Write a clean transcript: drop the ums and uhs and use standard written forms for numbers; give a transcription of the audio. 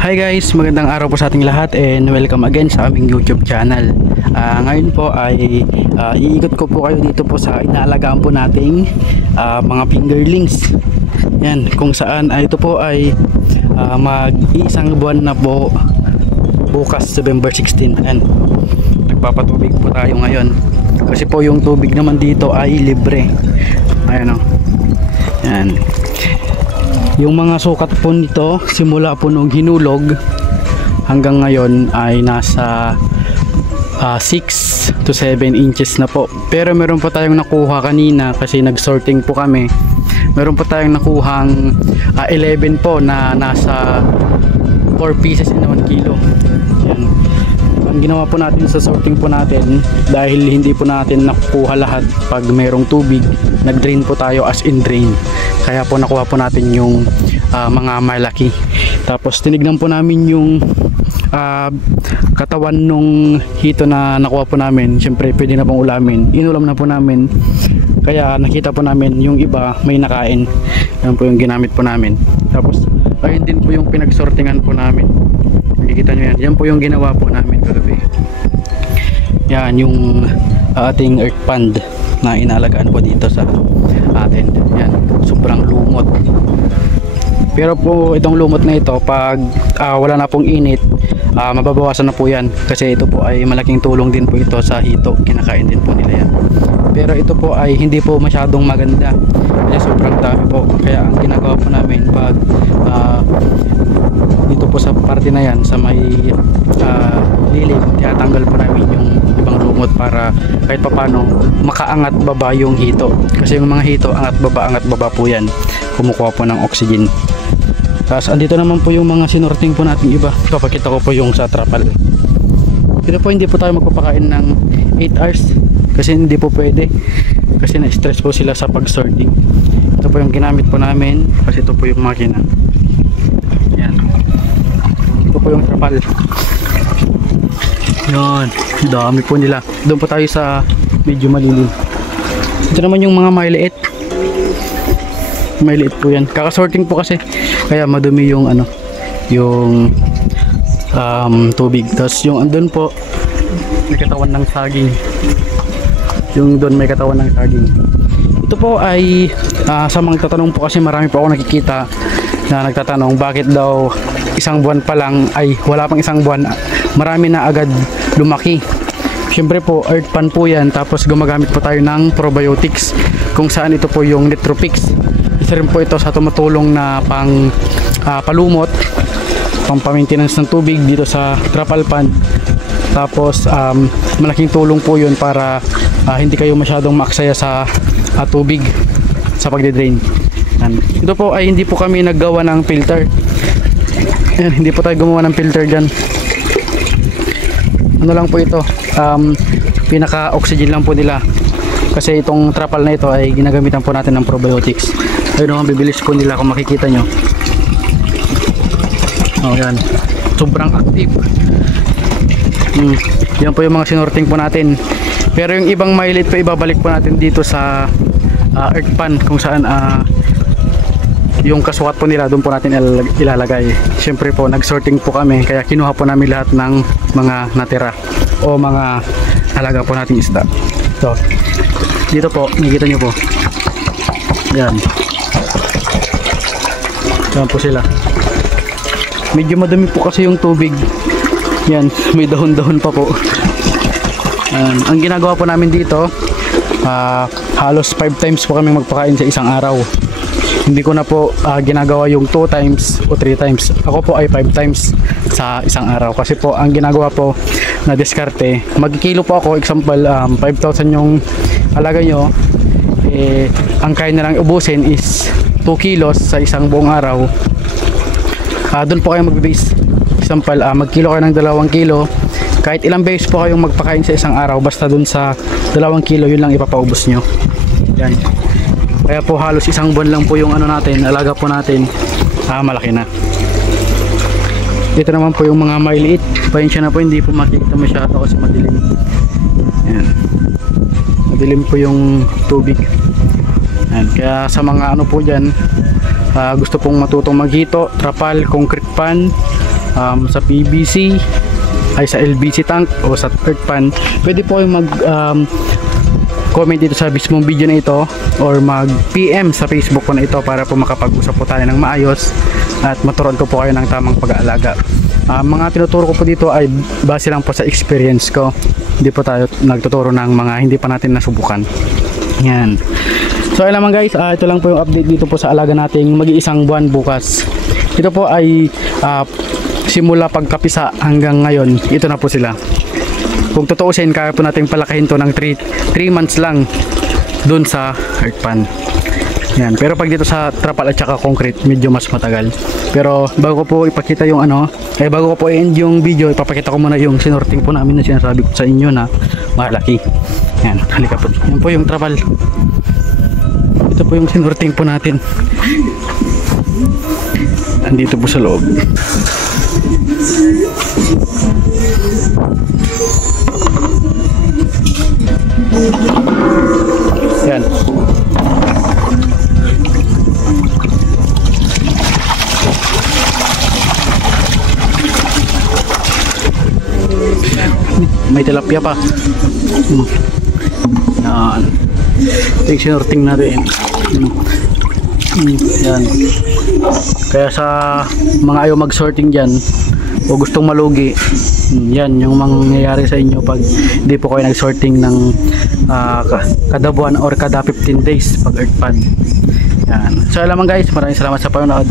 Hi guys, magandang araw po sa ating lahat and welcome again sa aming YouTube channel. Ngayon po ay iikot ko po kayo dito po sa inaalagaan po nating mga fingerlings. Yan, kung saan ito po ay mag-iisang buwan na po bukas November 16. Yan, nagpapatubig po tayo ngayon kasi po yung tubig naman dito ay libre. Ayan o. Yan. Yung mga sukat po nito simula po nung hinulog hanggang ngayon ay nasa 6 to 7 inches na po. Pero meron po tayong nakuha kanina kasi nag-sorting po kami. Meron po tayong nakuhang 11 po na nasa 4 pieces in 1 kilo. Yan. Ang ginawa po natin sa sorting po natin, dahil hindi po natin nakukuha lahat pag mayroong tubig, nag-drain po tayo as in drain. Kaya po nakuha po natin yung mga malaki. Tapos tinignan po namin yung katawan nung hito na nakuha po namin. Siyempre pwede na pong ulamin. Inulam na po namin. Kaya nakita po namin yung iba may nakain. Yan po yung ginamit po namin. Tapos ayun din po yung pinagsortingan po namin. Nakikita nyo yan. Yan po yung ginawa po namin kagabi. Yan yung ating earth pond na inaalagaan po dito sa atin. Yan, sobrang lumot. Pero po itong lumot na ito, pag wala na pong init, mababawasan na po yan. Kasi ito po ay malaking tulong din po ito sa hito. Kinakain din po nila yan. Pero ito po ay hindi po masyadong maganda. Kasi sobrang dami po. Kaya ang ginagawa po namin pag dito po sa parte na yan, sa may lilim, tinatanggal po namin yung ibang lumot para kahit papano makaangat baba yung hito. Kasi yung mga hito angat baba po yan. Kumukuha po ng oxygen. Tapos andito naman po yung mga sinorting po natin iba. Papakita ko po yung sa trapal. Dito po hindi po tayo magpapakain ng 8 hours kasi hindi po pwede. Kasi na-stress po sila sa pag-sorting. Ito po yung ginamit po namin kasi ito po yung makina. Yan. Ito po yung trapal. Yan. Dami po nila. Doon po tayo sa medyo malilim. Ito naman yung mga maliit. Maliit po yan. Kakasorting po kasi. Kaya madumi yung ano, yung tubig. Tapos yung andun po may katawan ng saging. Yung doon may katawan ng saging. Ito po ay sa mga tatanong po kasi marami po ako nakikita na nagtatanong bakit daw isang buwan pa lang ay wala pang isang buwan marami na agad lumaki. Siyempre po earth pan po yan, tapos gumagamit po tayo ng probiotics kung saan ito po yung Nitropix. Isa rin po ito sa tumutulong na pang palumot, pang maintenance ng tubig dito sa trapal pond. Tapos malaking tulong po yun para hindi kayo masyadong maaksaya sa tubig sa pagde-drain. Ito po ay hindi po kami naggawa ng filter. Ayan, hindi po tayo gumawa ng filter dyan. Ano lang po ito, pinaka-oxygen lang po nila. Kasi itong trapal na ito ay ginagamitan po natin ng probiotics. Ayun naman, bibilis po nila kung makikita nyo. Oh, yan. Sobrang active. Yan po yung mga sinorting po natin. Pero yung ibang maliit pa ibabalik po natin dito sa earth pan kung saan yung kasukat po nila doon po natin ilalagay. Siyempre po nag-sorting po kami kaya kinuha po namin lahat ng mga natira o mga alaga po nating isda. So, dito po, nakikita nyo po. Yan. Yan po sila. Medyo madumi po kasi yung tubig. Yan, may dahon-dahon pa po. Ang ginagawa po namin dito, halos 5 times po kami magpakain sa isang araw. Hindi ko na po ginagawa yung 2 times o 3 times. Ako po ay 5 times sa isang araw. Kasi po ang ginagawa po na diskarte, magkikilo po ako. Example, 5,000 yung alaga nyo. Ang kaya na lang ubusin is 2 kilos sa isang buong araw. Doon po kayo mag-base. Example, magkilo kayo ng 2 kilo. Kahit ilang beses po kayong magpakain sa isang araw, basta dun sa 2 kilo, yun lang ipapaubos nyo. Yan. Kaya po halos isang buwan lang po yung ano natin, alaga po natin, malaki na. Dito naman po yung mga maliit. Pasensya na po, hindi po makikita masyado kasi madilim. Yan. Madilim po yung tubig. Yan. Kaya sa mga ano po dyan, gusto pong matutong maghito, trapal, concrete pan, sa PVC, ay sa LBC tank o sa earth pan, pwede po kayong mag comment dito sa mismong video na ito or mag PM sa Facebook ko na ito para po makapag-usap po tayo ng maayos at maturuan ko po kayo ng tamang pag-aalaga. Mga tinuturo ko po dito ay base lang po sa experience ko, hindi po tayo nagtuturo ng mga hindi pa natin nasubukan. Yan. So ayun naman guys, ito lang po yung update dito po sa alaga nating mag-iisang buwan bukas. Ito po ay simula pagkapisa hanggang ngayon, ito na po sila. Kung tutuusin, kaya po natin palakihin to ng 3 months lang dun sa earth pan. Yan. Pero pag dito sa trapal at saka concrete, medyo mas matagal. Pero bago ko po ipakita yung bago ko po i-end yung video, ipapakita ko muna yung sinorting po namin na sinasabi ko sa inyo na malaki. Yan, halika po. Yan po yung trapal. Ito po yung sinorting po natin. Andito po sa loob. Yan. May tilapia pa. Yan. Ito yung sinorting natin. Yan. Kaya sa mga ayaw mag-sorting dyan o gustong malugi, yan yung mangyayari sa inyo pag hindi po kayo nag-sorting ng kada buwan or kada 15 days pag earth pan. Yan. So alam guys, maraming salamat sa panonood.